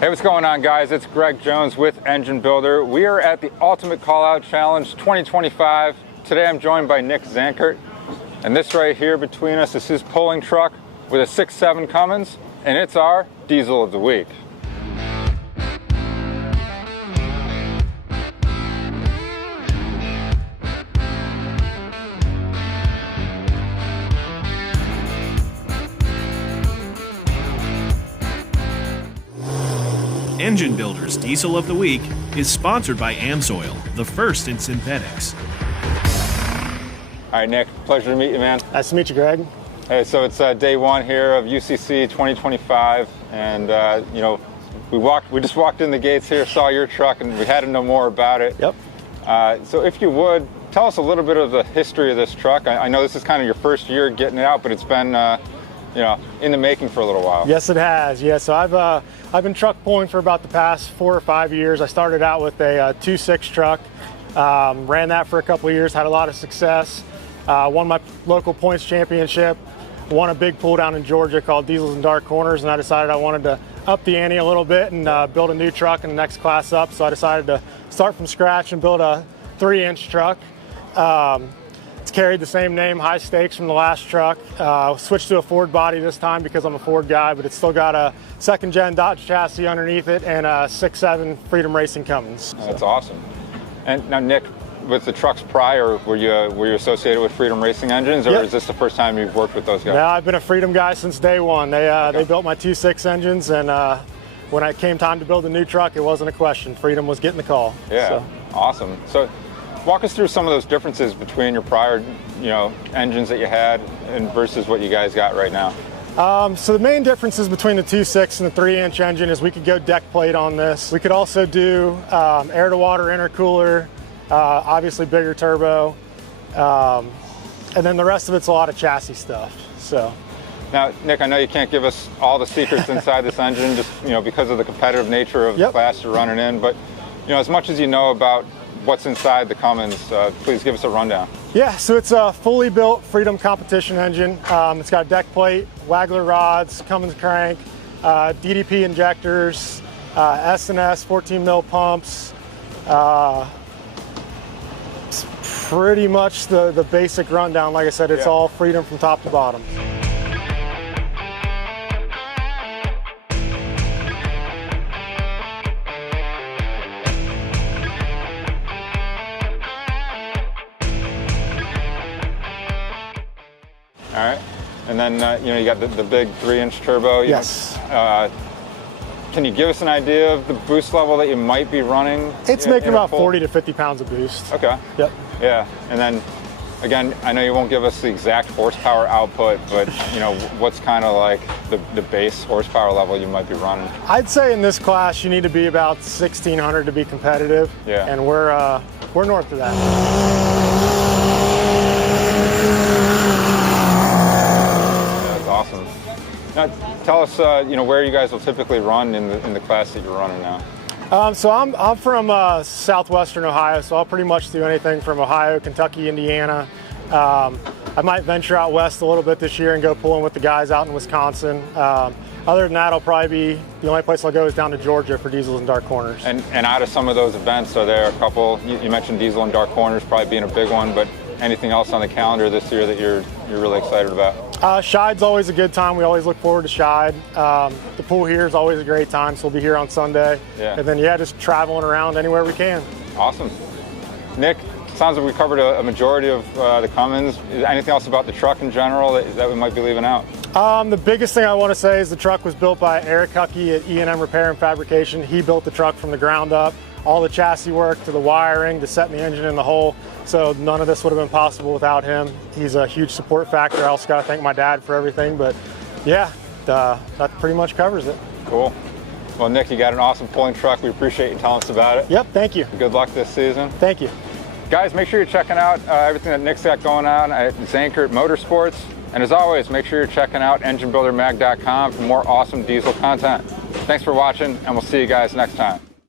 Hey, what's going on, guys? It's Greg Jones with Engine Builder. We are at the Ultimate Callout Challenge 2025. Today I'm joined by Nick Zaenkert, and this right here between us is his pulling truck with a 6.7 Cummins, and it's our diesel of the week. Engine Builder's Diesel of the Week is sponsored by AMSOIL, the first in synthetics. All right, Nick, pleasure to meet you, man. Nice to meet you, Greg. Hey, so it's day one here of UCC 2025, and you know, we just walked in the gates here, saw your truck, and we had to know more about it. Yep. So if you would, tell us a little bit of the history of this truck. I know this is kind of your first year getting it out, but it's been you know, in the making for a little while. Yes, it has. Yeah, so I've been truck pulling for about the past 4 or 5 years. I started out with a 2.6 truck, ran that for a couple of years, had a lot of success, won my local points championship, won a big pull down in Georgia called Diesels and Dark Corners, and I decided I wanted to up the ante a little bit and build a new truck in the next class up. So I decided to start from scratch and build a 3-inch truck. It's carried the same name, High Stakes, from the last truck. Switched to a Ford body this time because I'm a Ford guy, but it's still got a 2nd-gen Dodge chassis underneath it and a 6.7 Freedom Racing Cummins. That's awesome. And now, Nick, with the trucks prior, were you associated with Freedom Racing engines, or Yep. is this the first time you've worked with those guys? No, I've been a Freedom guy since day one. They built my 2.6 engines, and when it came time to build a new truck, it wasn't a question. Freedom was getting the call. Yeah, so. Awesome. So walk us through some of those differences between your prior, engines that you had and versus what you guys got right now. So the main differences between the 2.6 and the 3-inch engine is we could go deck plate on this. We could also do air-to-water intercooler, obviously bigger turbo, and then the rest of it's a lot of chassis stuff. So. Now, Nick, I know you can't give us all the secrets inside this engine, just because of the competitive nature of the class you're running in. But as much as you know about what's inside the Cummins, please give us a rundown. Yeah, so it's a fully built Freedom competition engine. It's got deck plate, waggler rods, Cummins crank, DDP injectors, S&S 14 mil pumps. It's pretty much the basic rundown. Like I said, it's all Freedom from top to bottom. All right, and then you got the big 3-inch turbo. Yes. Can you give us an idea of the boost level that you might be running? It's making about 40 to 50 pounds of boost. Okay. Yep. Yeah, and then again, I know you won't give us the exact horsepower output, but what's kind of like the base horsepower level you might be running? I'd say in this class you need to be about 1,600 to be competitive. Yeah. And we're north of that. Awesome. Now, tell us, where you guys will typically run in the class that you're running now. So I'm from southwestern Ohio, so I'll pretty much do anything from Ohio, Kentucky, Indiana. I might venture out west a little bit this year and go pulling with the guys out in Wisconsin. Other than that, I'll probably be, the only place I'll go is down to Georgia for Diesels and Dark Corners. And out of some of those events, are there a couple, you mentioned Diesel and Dark Corners probably being a big one, but anything else on the calendar this year that you're really excited about? Shide's always a good time. We always look forward to Shide. The pool here is always a great time, so we'll be here on Sunday. Yeah. And then, just traveling around anywhere we can. Awesome. Nick, sounds like we covered a majority of the Cummins. Is there anything else about the truck in general that we might be leaving out? The biggest thing I want to say is the truck was built by Eric Huckey at E&M Repair and Fabrication. He built the truck from the ground up. All the chassis work to the wiring to setting the engine in the hole. So none of this would have been possible without him. He's a huge support factor. I also got to thank my dad for everything. But yeah, that pretty much covers it. Cool. Well, Nick, you got an awesome pulling truck. We appreciate you telling us about it. Yep, thank you. Good luck this season. Thank you. Guys, make sure you're checking out everything that Nick's got going on at Zaenkert Motorsports. And as always, make sure you're checking out EngineBuilderMag.com for more awesome diesel content. Thanks for watching, and we'll see you guys next time.